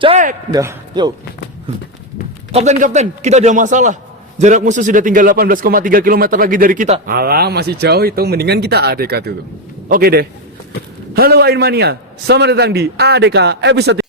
Cek! Dah, yuk. Kapten, kita ada masalah. Jarak musuh sudah tinggal 18,3 km lagi dari kita. Alah, masih jauh itu. Mendingan kita ADK dulu. Oke deh. Halo Ain Mania, selamat datang di ADK episode.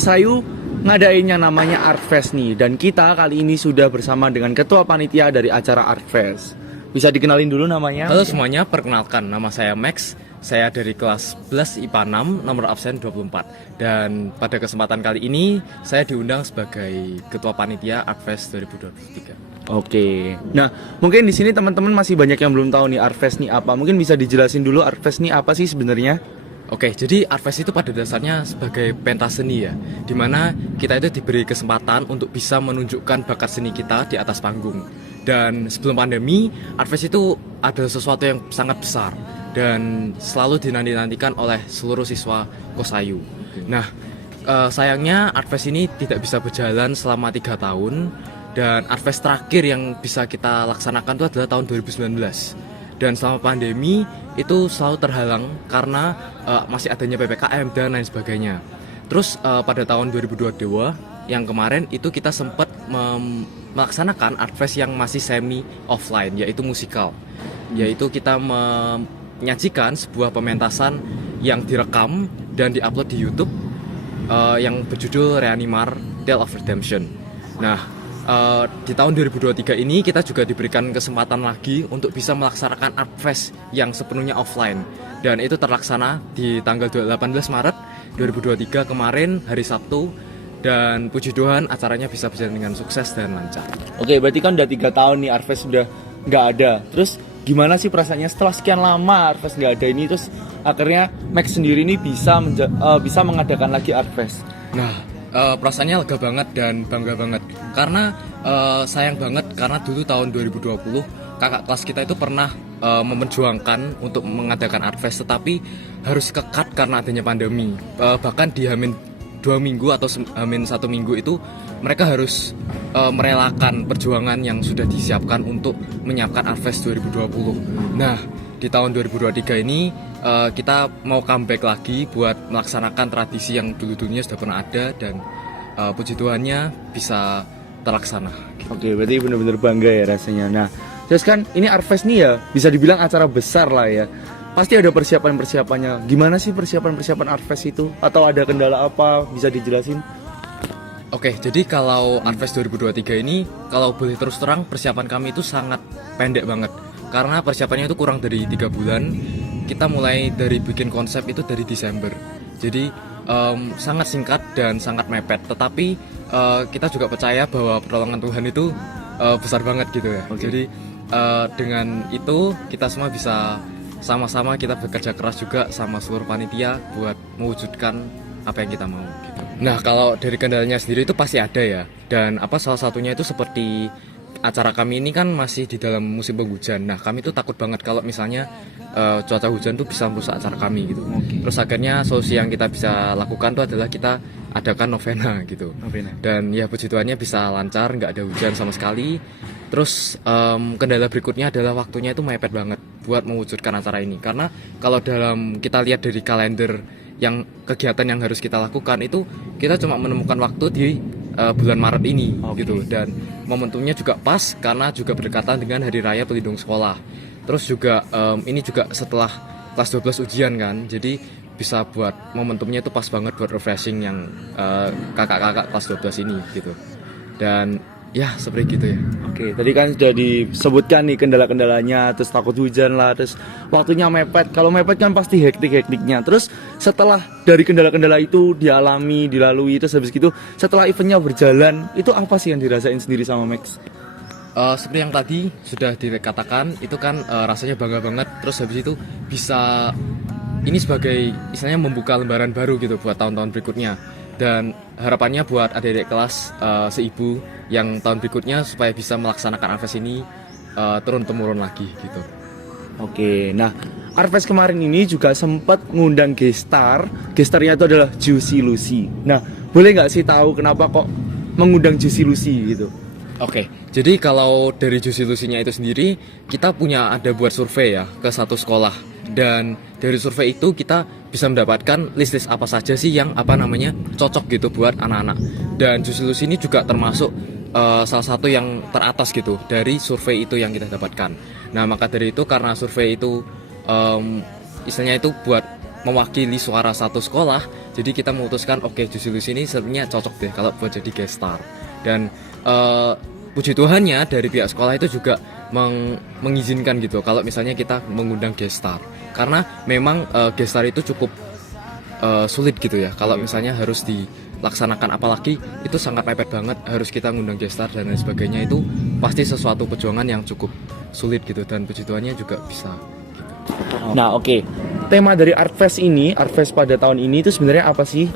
Sayu ngadain yang namanya Artfest nih, dan kita kali ini sudah bersama dengan ketua panitia dari acara Artfest. Bisa dikenalin dulu namanya? Halo semuanya, perkenalkan nama saya Max. Saya dari kelas 11 IPA 6, nomor absen 24. Dan pada kesempatan kali ini saya diundang sebagai ketua panitia Artfest 2023. Oke. Nah, mungkin di sini teman-teman masih banyak yang belum tahu nih Artfest nih apa. Mungkin bisa dijelasin dulu Artfest nih apa sih sebenarnya? Oke, jadi Artfest itu pada dasarnya sebagai pentas seni ya, dimana kita itu diberi kesempatan untuk bisa menunjukkan bakat seni kita di atas panggung. Dan sebelum pandemi, Artfest itu adalah sesuatu yang sangat besar dan selalu dinanti-nantikan oleh seluruh siswa Kosayu. Nah, sayangnya Artfest ini tidak bisa berjalan selama 3 tahun, dan Artfest terakhir yang bisa kita laksanakan itu adalah tahun 2019. Dan selama pandemi itu selalu terhalang karena masih adanya PPKM dan lain sebagainya. Terus pada tahun 2022 yang kemarin itu kita sempat melaksanakan Artfest yang masih semi offline, yaitu musikal. Yaitu kita menyajikan sebuah pementasan yang direkam dan diupload di YouTube yang berjudul Reanimar Tale of Redemption. Nah, di tahun 2023 ini kita juga diberikan kesempatan lagi untuk bisa melaksanakan Artfest yang sepenuhnya offline, dan itu terlaksana di tanggal 18 Maret 2023 kemarin, hari Sabtu, dan puji Tuhan acaranya bisa berjalan dengan sukses dan lancar. Oke, berarti kan udah 3 tahun nih Artfest sudah nggak ada. Terus gimana sih perasaannya setelah sekian lama Artfest nggak ada ini, terus akhirnya Max sendiri ini bisa mengadakan lagi Artfest? Nah, perasaannya lega banget dan bangga banget karena sayang banget karena dulu tahun 2020 kakak kelas kita itu pernah memperjuangkan untuk mengadakan Artfest, tetapi harus kekat karena adanya pandemi. Bahkan di Hamin 2 minggu atau Hamin 1 minggu itu mereka harus merelakan perjuangan yang sudah disiapkan untuk menyiapkan Artfest 2020. Nah, di tahun 2023 ini kita mau comeback lagi buat melaksanakan tradisi yang dulu-dulunya sudah pernah ada, dan puji Tuhannya bisa terlaksana. Oke, berarti benar-benar bangga ya rasanya. Nah, terus kan ini Artfest nih ya bisa dibilang acara besar lah ya. Pasti ada persiapan-persiapannya. Gimana sih persiapan-persiapan Artfest itu? Atau ada kendala apa? Bisa dijelasin? Oke, jadi kalau Artfest 2023 ini, kalau boleh terus terang, persiapan kami itu sangat pendek banget. Karena persiapannya itu kurang dari 3 bulan. Kita mulai dari bikin konsep itu dari Desember. Jadi sangat singkat dan sangat mepet. Tetapi kita juga percaya bahwa pertolongan Tuhan itu besar banget gitu ya. Okay. Jadi dengan itu kita semua bisa sama-sama kita bekerja keras juga sama seluruh panitia buat mewujudkan apa yang kita mau gitu. Nah, kalau dari kendalanya sendiri itu pasti ada ya. Dan salah satunya itu seperti acara kami ini kan masih di dalam musim penghujan. Nah, kami tuh takut banget kalau misalnya cuaca hujan tuh bisa merusak acara kami gitu. Okay. Terus akhirnya solusi yang kita bisa lakukan tuh adalah kita adakan novena gitu. Novena. Dan ya puji Tuhannya bisa lancar, nggak ada hujan sama sekali. Terus kendala berikutnya adalah waktunya itu mepet banget buat mewujudkan acara ini. Karena kalau dalam kita lihat dari kalender yang kegiatan yang harus kita lakukan itu, kita cuma menemukan waktu di bulan Maret ini gitu, dan momentumnya juga pas karena juga berdekatan dengan Hari Raya Pelindung Sekolah. Terus juga ini juga setelah kelas 12 ujian kan, jadi bisa buat momentumnya itu pas banget buat refreshing yang kakak-kakak kelas 12 ini gitu. Dan ya seperti gitu ya. Oke, tadi kan sudah disebutkan nih kendala-kendalanya, terus takut hujan lah, terus waktunya mepet. Kalau mepet kan pasti hektik-hektiknya. Terus setelah dari kendala-kendala itu dilalui, terus habis gitu setelah eventnya berjalan, itu apa sih yang dirasain sendiri sama Max? Seperti yang tadi sudah dikatakan, itu kan rasanya bangga banget. Terus habis itu bisa ini sebagai istilahnya membuka lembaran baru gitu buat tahun-tahun berikutnya. Dan harapannya buat adik-adik kelas seibu yang tahun berikutnya supaya bisa melaksanakan Artfest ini turun-temurun lagi gitu. Oke, nah Artfest kemarin ini juga sempat ngundang gestarnya itu adalah Juicy Lucy. Nah, boleh nggak sih tahu kenapa kok mengundang Juicy Lucy gitu. Oke, jadi kalau dari Juicy Lucy-nya itu sendiri, kita ada buat survei ya ke satu sekolah. Dan dari survei itu kita bisa mendapatkan list-list apa saja sih yang cocok gitu buat anak-anak. Dan Juicy Lucy ini juga termasuk salah satu yang teratas gitu dari survei itu yang kita dapatkan. Nah, maka dari itu karena survei itu istilahnya itu buat mewakili suara satu sekolah, jadi kita memutuskan oke, Juicy Lucy ini sebenarnya cocok deh kalau buat jadi guest star. Dan puji Tuhannya dari pihak sekolah itu juga mengizinkan gitu kalau misalnya kita mengundang guest star, karena memang guest star itu cukup sulit gitu ya kalau misalnya harus dilaksanakan, apalagi itu sangat mepet banget, harus kita ngundang guest star dan lain sebagainya, itu pasti sesuatu perjuangan yang cukup sulit gitu, dan puji Tuhannya juga bisa gitu. Nah, oke. Tema dari Artfest pada tahun ini itu sebenarnya apa sih?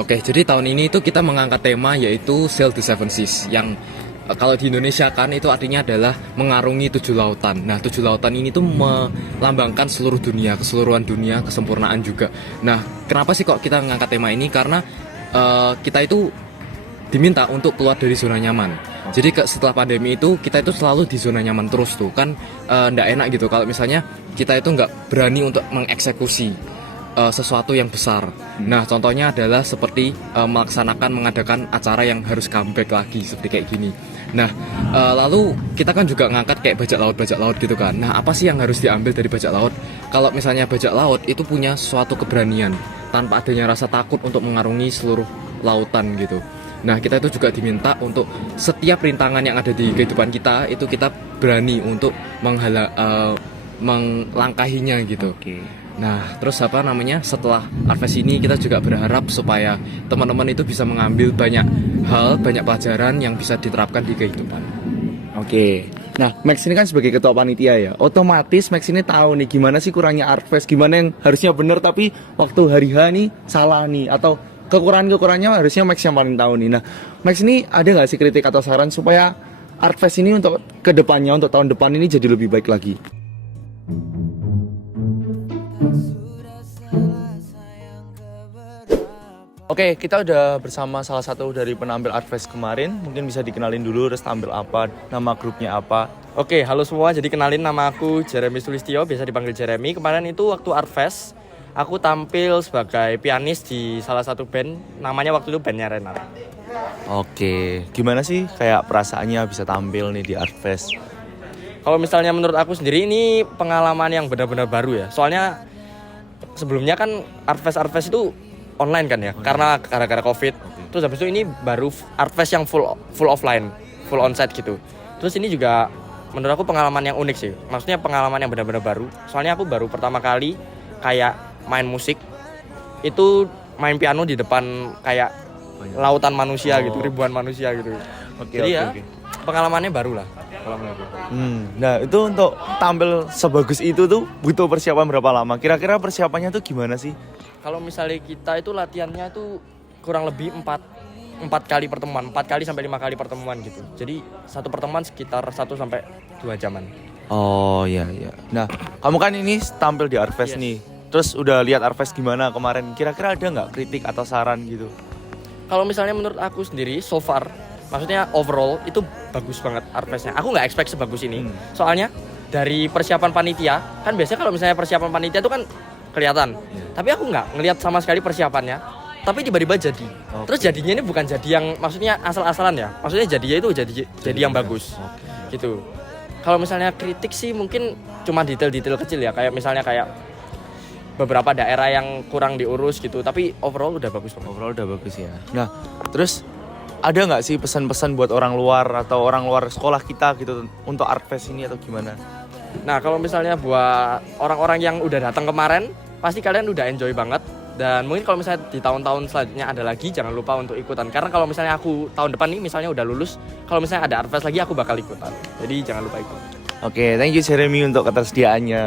Oke, jadi tahun ini itu kita mengangkat tema yaitu Sail the Seven Seas, yang kalau di Indonesia kan itu artinya adalah mengarungi 7 lautan. Nah, 7 lautan ini tuh melambangkan seluruh dunia, keseluruhan dunia, kesempurnaan juga. Nah, kenapa sih kok kita mengangkat tema ini? Karena kita itu diminta untuk keluar dari zona nyaman. Jadi setelah pandemi itu kita itu selalu di zona nyaman terus tuh kan, nggak enak gitu kalau misalnya kita itu nggak berani untuk mengeksekusi sesuatu yang besar. Nah, contohnya adalah seperti mengadakan acara yang harus comeback lagi seperti kayak gini. Nah, lalu kita kan juga ngangkat kayak bajak laut gitu kan. Nah, apa sih yang harus diambil dari bajak laut? Kalau misalnya bajak laut itu punya suatu keberanian tanpa adanya rasa takut untuk mengarungi seluruh lautan gitu. Nah, kita itu juga diminta untuk setiap rintangan yang ada di kehidupan kita itu kita berani untuk melangkahinya gitu. Nah, terus setelah Artfest ini kita juga berharap supaya teman-teman itu bisa mengambil banyak hal, banyak pelajaran yang bisa diterapkan di kehidupan. Oke. Nah, Max ini kan sebagai ketua panitia ya. Otomatis Max ini tahu nih gimana sih kurangnya Artfest, gimana yang harusnya benar tapi waktu hari H nih salah nih, atau kekurangannya harusnya Max yang paling tahu nih. Nah, Max ini ada nggak sih kritik atau saran supaya Artfest ini untuk kedepannya, untuk tahun depan ini jadi lebih baik lagi? Oke, kita udah bersama salah satu dari penampil Artfest kemarin. Mungkin bisa dikenalin dulu, terus tampil apa, nama grupnya apa. Oke, halo semua. Jadi kenalin, nama aku Jeremy Sulistyo, biasa dipanggil Jeremy. Kemarin itu waktu Artfest, aku tampil sebagai pianis di salah satu band. Namanya waktu itu bandnya Renar. Oke, gimana sih kayak perasaannya bisa tampil nih di Artfest? Kalau misalnya menurut aku sendiri ini pengalaman yang benar-benar baru ya. Soalnya sebelumnya kan Artfest itu online kan ya, karena gara-gara COVID. Terus habis itu ini baru Artfest yang full offline, full onsite gitu. Terus ini juga menurut aku pengalaman yang unik sih. Maksudnya pengalaman yang benar-benar baru. Soalnya aku baru pertama kali kayak main musik itu main piano di depan kayak lautan manusia gitu, ribuan manusia gitu. Jadi pengalamannya baru lah. Nah, itu untuk tampil sebagus itu tuh butuh persiapan berapa lama? Kira-kira persiapannya tuh gimana sih? Kalau misalnya kita itu latihannya tuh kurang lebih 4 kali pertemuan, 4 kali sampai 5 kali pertemuan gitu. Jadi satu pertemuan sekitar 1 sampai 2 jaman. Oh iya. Nah, kamu kan ini tampil di Artfest nih. Terus udah lihat Artfest gimana kemarin? Kira-kira ada nggak kritik atau saran gitu? Kalau misalnya menurut aku sendiri, so far, maksudnya overall itu bagus banget Artfestnya. Aku nggak expect sebagus ini. Soalnya dari persiapan panitia, kan biasanya kalau misalnya persiapan panitia itu kan kelihatan. Tapi aku nggak ngelihat sama sekali persiapannya. Tapi tiba-tiba jadi. Terus jadinya ini bukan jadi yang maksudnya asal-asalan ya. Maksudnya jadinya itu jadi yang bagus. Gitu. Kalau misalnya kritik sih mungkin cuma detail-detail kecil ya. Kayak misalnya kayak beberapa daerah yang kurang diurus gitu. Tapi overall udah bagus banget. Overall udah bagus ya. Nah, terus ada nggak sih pesan-pesan buat orang luar atau orang luar sekolah kita gitu untuk Artfest ini atau gimana? Nah, kalau misalnya buat orang-orang yang udah datang kemarin, pasti kalian udah enjoy banget. Dan mungkin kalau misalnya di tahun-tahun selanjutnya ada lagi, jangan lupa untuk ikutan. Karena kalau misalnya aku tahun depan nih misalnya udah lulus, kalau misalnya ada Artfest lagi aku bakal ikutan. Jadi jangan lupa ikut. Oke, thank you Jeremy untuk ketersediaannya.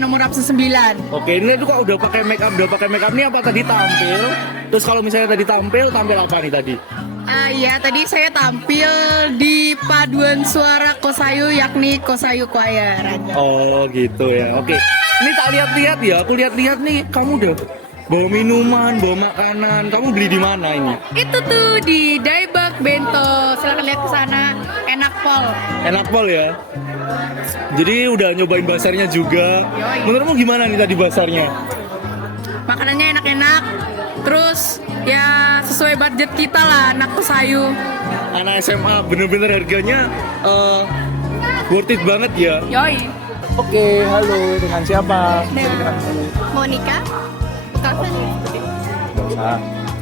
Nomor absen 9. Oke, ini tuh kok udah pakai make up nih apa tadi tampil? Terus kalau misalnya tadi tampil apa nih tadi? Iya, tadi saya tampil di paduan suara Kosayu, yakni Kosayu Choir. Oh gitu ya, oke. Ini tak lihat-lihat ya, aku lihat-lihat nih kamu udah bawa minuman, bawa makanan. Kamu beli di mana ini? Itu tuh di Daebak enak bento. Silakan lihat ke sana. Enak pol. Enak pol ya. Jadi udah nyobain basarnya juga. Yoi. Menurutmu gimana nih tadi basarnya? Makanannya enak-enak. Terus ya sesuai budget kita lah, anak Kosayu. Anak SMA bener-bener harganya worth it banget ya. Yoi. Oke, halo, dengan siapa? Dengan Monica. Kapan?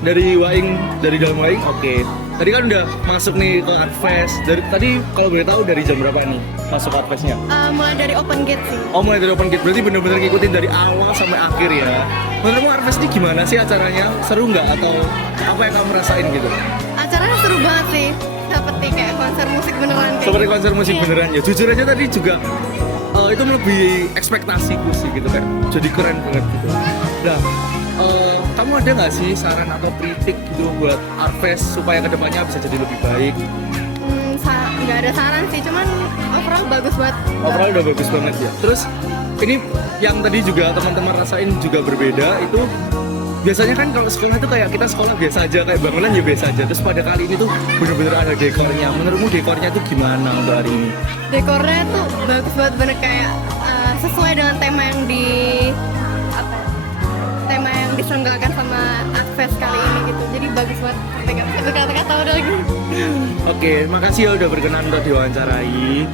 Dari Waing, dari dalam Waing. Oke. Tadi kan udah masuk nih ke Artfest. Dari tadi kalau boleh tahu dari jam berapa nih masuk Artfestnya? Mulai dari open gate sih. Oh, mulai dari open gate. Berarti bener-bener ngikutin dari awal sampai akhir ya. Menurutmu Artfest ini gimana sih acaranya? Seru nggak atau apa yang kamu rasain gitu? Acaranya seru banget sih. Seperti kayak konser musik beneran. Seperti konser musik Iya. beneran ya. Jujur aja tadi juga itu melebihi ekspektasiku sih gitu kan. Jadi keren banget gitu. Nah, kamu ada nggak sih saran atau kritik gitu buat Artfest supaya kedepannya bisa jadi lebih baik? Nggak ada saran sih, cuman overall bagus banget. Overall udah bagus banget ya. Terus ini yang tadi juga teman-teman rasain juga berbeda itu. Biasanya kan kalau sekolah itu kayak kita sekolah biasa aja, kayak bangunan ya biasa aja. Terus pada kali ini tuh bener-bener ada dekornya. Menurutmu dekornya tuh gimana untuk hari ini? Dekornya tuh bagus banget, bener kayak sesuai dengan tema yang tema yang diselenggarakan sama Artfest kali ini gitu. Jadi bagus banget. Nggak bisa berkata-kata udah lagi. Oke, makasih ya udah berkenan untuk diwawancarai.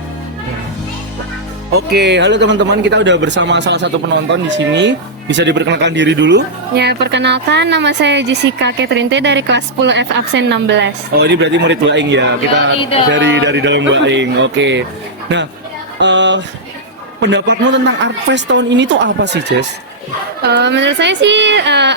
Oke, halo teman-teman, kita udah bersama salah satu penonton di sini. Bisa diperkenalkan diri dulu? Ya, perkenalkan nama saya Jessica Ketrinte dari kelas 10 F absen 16. Oh, ini berarti murid Waing ya. Kita Yoi dong. dari dalam Waing. Oke. Nah, pendapatmu tentang Artfest tahun ini tuh apa sih, Jess? Menurut saya sih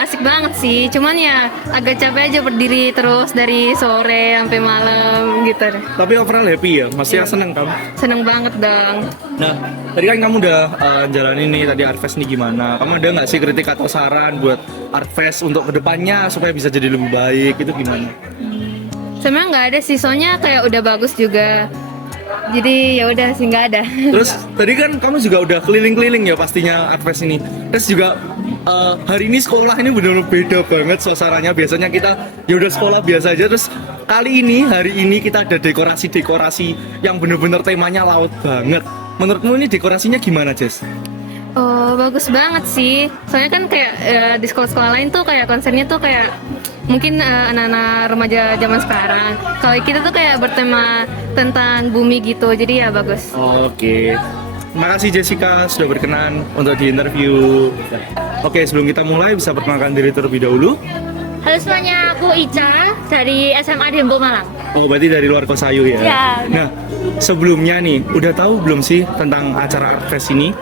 asik banget sih, cuman ya agak capek aja berdiri terus dari sore sampai malam gitu deh. Tapi overall happy ya? Masih seneng kamu? Seneng banget dong. Nah, tadi kan kamu udah jalanin nih tadi Artfest nih gimana? Kamu ada nggak sih kritik atau saran buat Artfest untuk kedepannya supaya bisa jadi lebih baik? Itu gimana? Sebenarnya nggak ada sih, soalnya kayak udah bagus juga. Jadi ya udah sih nggak ada. Terus tadi kan kamu juga udah keliling-keliling ya pastinya Artfest ini. Terus juga hari ini sekolah ini benar-benar beda banget suasananya. Biasanya kita ya udah sekolah biasa aja. Terus kali ini hari ini kita ada dekorasi-dekorasi yang benar-benar temanya laut banget. Menurutmu ini dekorasinya gimana, Jess? Oh, bagus banget sih. Soalnya kan kayak di sekolah-sekolah lain tuh kayak konsernya tuh kayak mungkin anak-anak remaja zaman sekarang. Kalau kita tuh kayak bertema tentang bumi gitu. Jadi ya bagus. Oke. Makasih Jessica sudah berkenan untuk di interview. Oke, sebelum kita mulai bisa perkenalkan diri terlebih dahulu. Halo semuanya, aku Ica dari SMA Dempo Malang. Oh, berarti dari luar Kosayu ya? Ya. Nah, sebelumnya nih, udah tahu belum sih tentang acara Artfest ini?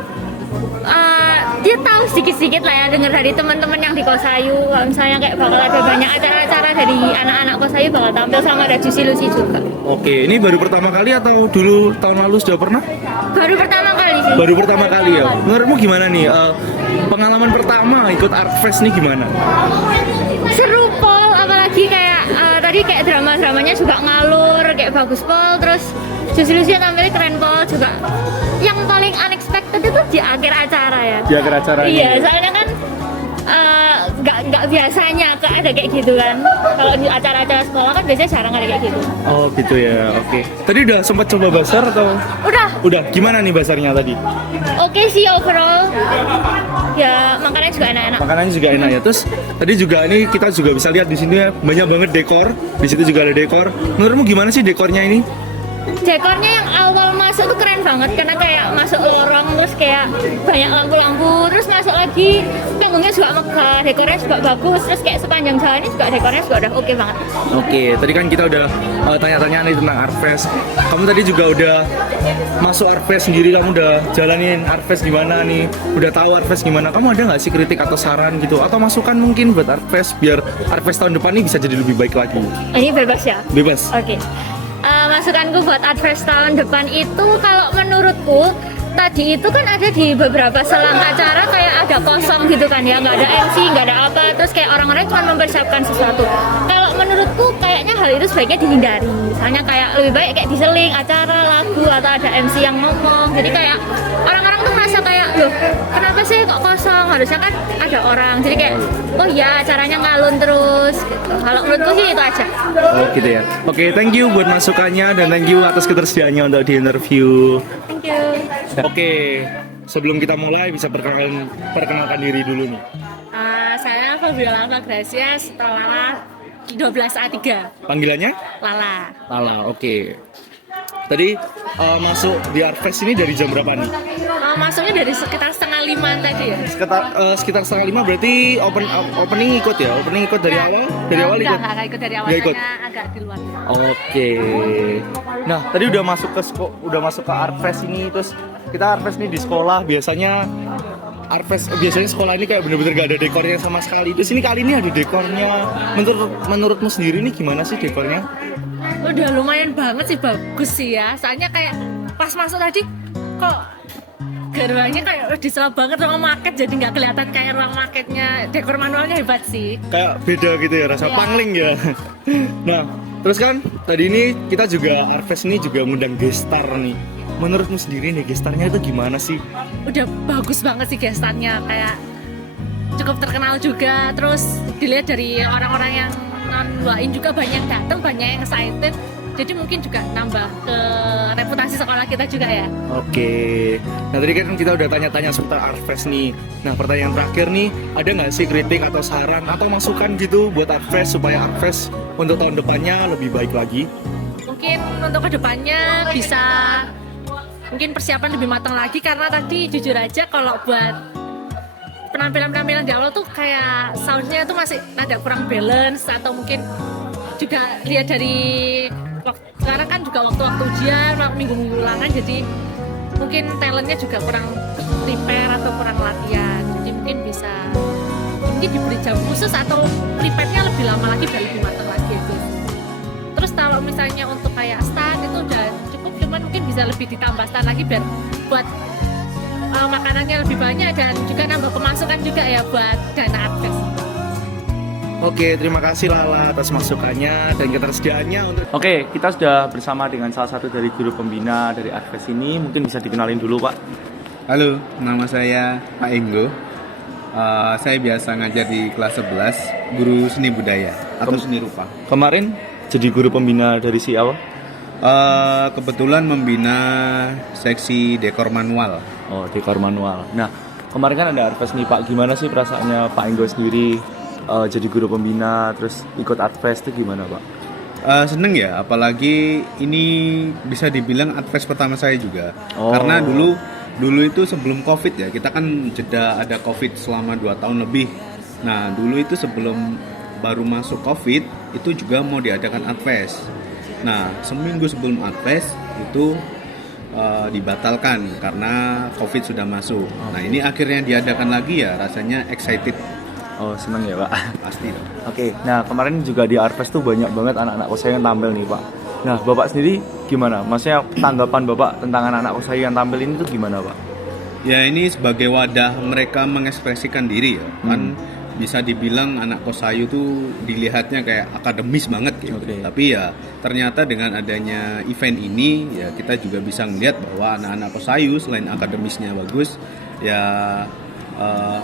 Dia tahu sedikit-sedikit lah ya, dengar dari teman-teman yang di Kosayu. Kalau misalnya kayak bakal ada banyak acara-acara dari anak-anak Kosayu bakal tampil, sama ada Juicy Lucy juga. Oke, ini baru pertama kali atau dulu tahun lalu sudah pernah? Baru pertama kali sih. Baru pertama kali ya. Menurutmu gimana nih? Pengalaman pertama ikut Artfest nih gimana? Seru Pol, apalagi kayak tadi kayak drama-dramanya juga ngalur, kayak bagus Pol. Terus Juicy Lucy tampilnya keren Pol juga. Yang paling unexpected itu di akhir acara ya. Di akhir acara ini? Iya, soalnya kan nggak biasanya ada kayak gitu kan. Kalau di acara-acara sekolah kan biasanya jarang ada kayak gitu. Oh gitu ya, oke. Tadi udah sempat coba basar atau? Udah, Udah, gimana nih basarnya tadi? oke sih overall. Ya makanannya juga enak-enak. Makanannya juga enak ya. Terus tadi juga ini kita juga bisa lihat di sini ya, banyak banget dekor. Di situ juga ada dekor. Menurutmu gimana sih dekornya ini? Dekornya yang awal masuk tuh keren banget karena kayak masuk lorong terus kayak banyak lampu-lampu, terus masuk lagi panggungnya juga megah, dekornya juga bagus, terus kayak sepanjang jalannya juga dekornya juga udah oke banget. Oke, tadi kan kita udah tanya-tanya nih tentang Artfest. Kamu tadi juga udah masuk Artfest sendiri, kamu udah jalanin Artfest gimana nih? Udah tahu Artfest gimana? Kamu ada nggak sih kritik atau saran gitu? Atau masukan mungkin buat Artfest biar Artfest tahun depan ini bisa jadi lebih baik lagi? Ini bebas ya? Bebas. Oke. Masukanku buat Artfest tahun depan itu kalau menurutku tadi itu kan ada di beberapa selang acara kayak ada kosong gitu kan ya, nggak ada MC, nggak ada apa, terus kayak orang-orang cuma mempersiapkan sesuatu. Kalau menurutku kayaknya hal itu sebaiknya dihindari. Misalnya kayak lebih baik kayak diseling acara lagu atau ada MC yang ngomong. Jadi kayak orang-orang tuh merasa kayak loh kenapa sih kok kosong? Harusnya kan ada orang. Jadi kayak oh iya acaranya ngalun terus. Gitu. Kalau menurutku sih itu aja. Oh gitu ya. Oke, thank you buat masukannya dan thank you atas ketersediaannya untuk di interview. Thank you. Oke, sebelum kita mulai bisa perkenalkan diri dulu nih. Saya Fabiola Gracia setelah 12A3 Panggilannya? Lala. Lala, oke. Tadi masuk di Artfest ini dari jam berapa nih? Masuknya dari sekitar 4:30 tadi ya. Sekitar 4:30 berarti opening ikut ya? Opening ikut dari awal? Dari awal ikut? Enggak ikut dari awal, Nggak ikut? karena agak di luar. Oke. Nah, tadi udah masuk ke Artfest ini, terus kita Artfest ini di sekolah biasanya sekolah ini kayak bener-bener gak ada dekornya sama sekali. Terus ini kali ini ada dekornya. Menurutmu sendiri nih gimana sih dekornya? Udah lumayan banget sih, bagus sih ya. Soalnya kayak pas masuk tadi kok gerbangnya kayak diselap banget ruang market, jadi nggak kelihatan kayak ruang marketnya. Dekor manualnya hebat sih. Kayak beda gitu ya, rasa pangling ya. Nah, terus kan tadi ini kita juga Artfest ini juga ngundang gestar nih. Menurutmu sendiri nih gestarnya itu gimana sih? Udah bagus banget sih gestarnya, kayak cukup terkenal juga. Terus dilihat dari orang-orang yang nonton juga banyak yang datang, banyak yang excited. Jadi mungkin juga nambah ke reputasi sekolah kita juga ya. Oke. Nah tadi kan kita udah tanya-tanya seputar Artfest nih. Nah pertanyaan terakhir nih, ada nggak sih kritik atau saran atau masukan gitu buat Artfest supaya Artfest untuk tahun depannya lebih baik lagi? Mungkin untuk kedepannya bisa mungkin persiapan lebih matang lagi, karena tadi jujur aja kalau buat penampilan di awal tuh kayak soundnya tuh masih ada kurang balance, atau mungkin juga lihat dari sekarang kan juga waktu ujian, minggu-minggu ulangan, jadi mungkin talentnya juga kurang prepare atau kurang latihan, jadi mungkin diberi jam khusus atau prepare-nya lebih lama lagi biar lebih matang lagi itu. Terus kalau misalnya untuk kayak stand itu udah cukup, cuman mungkin bisa lebih ditambah stand lagi biar buat makanannya lebih banyak dan juga nambah pemasukan juga ya buat dana Artfest. Oke, terima kasih Lala atas masukannya dan ketersediaannya untuk. Oke, kita sudah bersama dengan salah satu dari guru pembina dari Artfest ini. Mungkin bisa dikenalin dulu, Pak. Halo, nama saya Pak Enggo. Saya biasa ngajar di kelas 11, guru seni budaya atau seni rupa. Kemarin jadi guru pembina dari si awal? Kebetulan membina seksi dekor manual. Oh, dekor manual. Nah, kemarin kan ada Artfest nih, Pak. Gimana sih perasaannya Pak Enggo sendiri jadi guru pembina terus ikut Artfest itu gimana, Pak? Seneng ya, apalagi ini bisa dibilang Artfest pertama saya juga. Oh. Karena dulu itu sebelum Covid ya, kita kan jeda ada Covid selama 2 tahun lebih. Nah, dulu itu sebelum baru masuk Covid itu juga mau diadakan Artfest. Nah, seminggu sebelum Artfest itu dibatalkan karena Covid sudah masuk. Nah, ini akhirnya diadakan lagi ya, rasanya excited. Oh, seneng ya, Pak. Pasti dong. Oke, nah kemarin juga di Artfest tuh banyak banget anak-anak Kosayu yang tampil nih, Pak. Nah, Bapak sendiri gimana? Maksudnya tanggapan Bapak tentang anak-anak Kosayu yang tampil ini tuh gimana, Pak? Ya, ini sebagai wadah mereka mengekspresikan diri ya. Kan bisa dibilang anak Kosayu tuh dilihatnya kayak akademis banget gitu. Oke. Tapi ya ternyata dengan adanya event ini ya kita juga bisa ngeliat bahwa anak-anak Kosayu selain akademisnya bagus, ya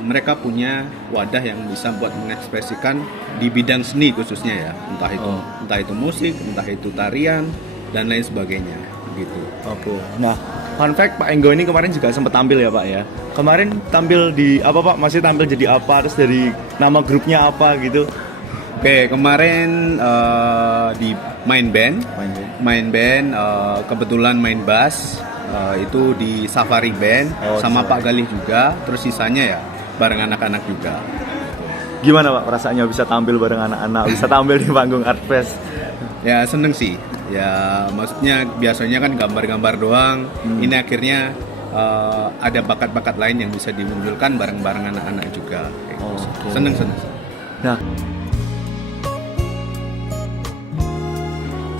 mereka punya wadah yang bisa buat mengekspresikan di bidang seni khususnya ya, entah itu musik, entah itu tarian dan lain sebagainya gitu. Oke. Nah, fun fact Pak Enggo ini kemarin juga sempat tampil ya, Pak ya. Kemarin tampil di apa, Pak? Masih tampil jadi apa? Terus dari nama grupnya apa gitu? Oke, kemarin di main band, kebetulan main bass. Itu di Safari Band sama Pak Galih juga, terus sisanya ya bareng anak-anak juga. Gimana, Pak, perasaannya bisa tampil bareng anak-anak, bisa tampil di panggung Artfest? Ya seneng sih, ya maksudnya biasanya kan gambar-gambar doang, ini akhirnya ada bakat-bakat lain yang bisa dimunculkan bareng-bareng anak-anak juga. Oke. Seneng. Nah,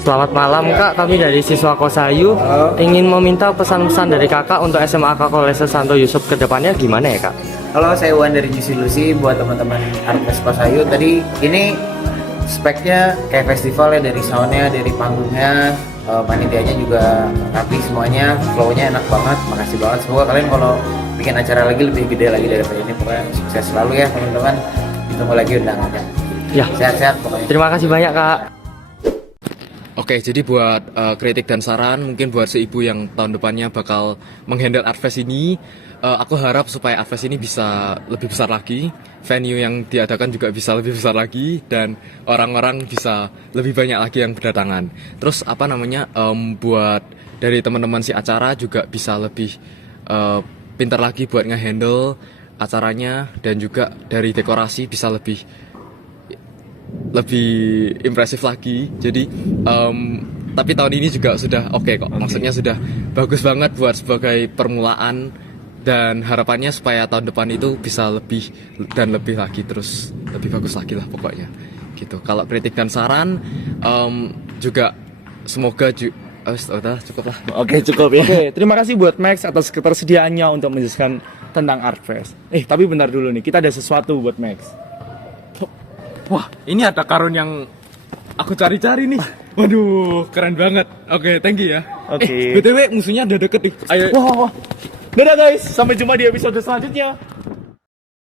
Selamat malam Kak, kami dari siswa Kosayu ingin meminta pesan-pesan dari Kakak untuk SMA Kolese Santo Yusuf ke depannya gimana ya Kak? Halo, saya Wan dari Juicy Lucy. Buat teman-teman Artfest Kosayu, tadi ini speknya kayak festival ya, dari soundnya, dari panggungnya, panitianya juga rapi semuanya, flow-nya enak banget. Makasih banget, semoga kalian kalau bikin acara lagi lebih gede lagi daripada ini. Pokoknya sukses selalu ya teman-teman, ditunggu lagi undangannya. Ya. Sehat-sehat pokoknya. Terima kasih banyak Kak. Oke, jadi buat kritik dan saran, mungkin buat seibu yang tahun depannya bakal menghandle Artfest ini, aku harap supaya Artfest ini bisa lebih besar lagi, venue yang diadakan juga bisa lebih besar lagi, dan orang-orang bisa lebih banyak lagi yang berdatangan. Terus buat dari teman-teman si acara juga bisa lebih pintar lagi buat ngehandle acaranya, dan juga dari dekorasi bisa lebih impresif lagi. Jadi tapi tahun ini juga sudah oke kok. Maksudnya sudah bagus banget buat sebagai permulaan, dan harapannya supaya tahun depan itu bisa lebih dan lebih lagi, terus lebih bagus lagi lah pokoknya gitu. Kalau kritik dan saran juga semoga udah cukup lah. Oke, cukup ya. Oke, terima kasih buat Max atas ketersediaannya untuk menjelaskan tentang Artfest. Tapi bentar dulu nih, kita ada sesuatu buat Max. Wah, ini ada karun yang aku cari-cari nih. Waduh, keren banget. Oke, thank you ya. Oke. BTW musuhnya udah deket nih. Ayo. Wah. Dadah guys, sampai jumpa di episode selanjutnya.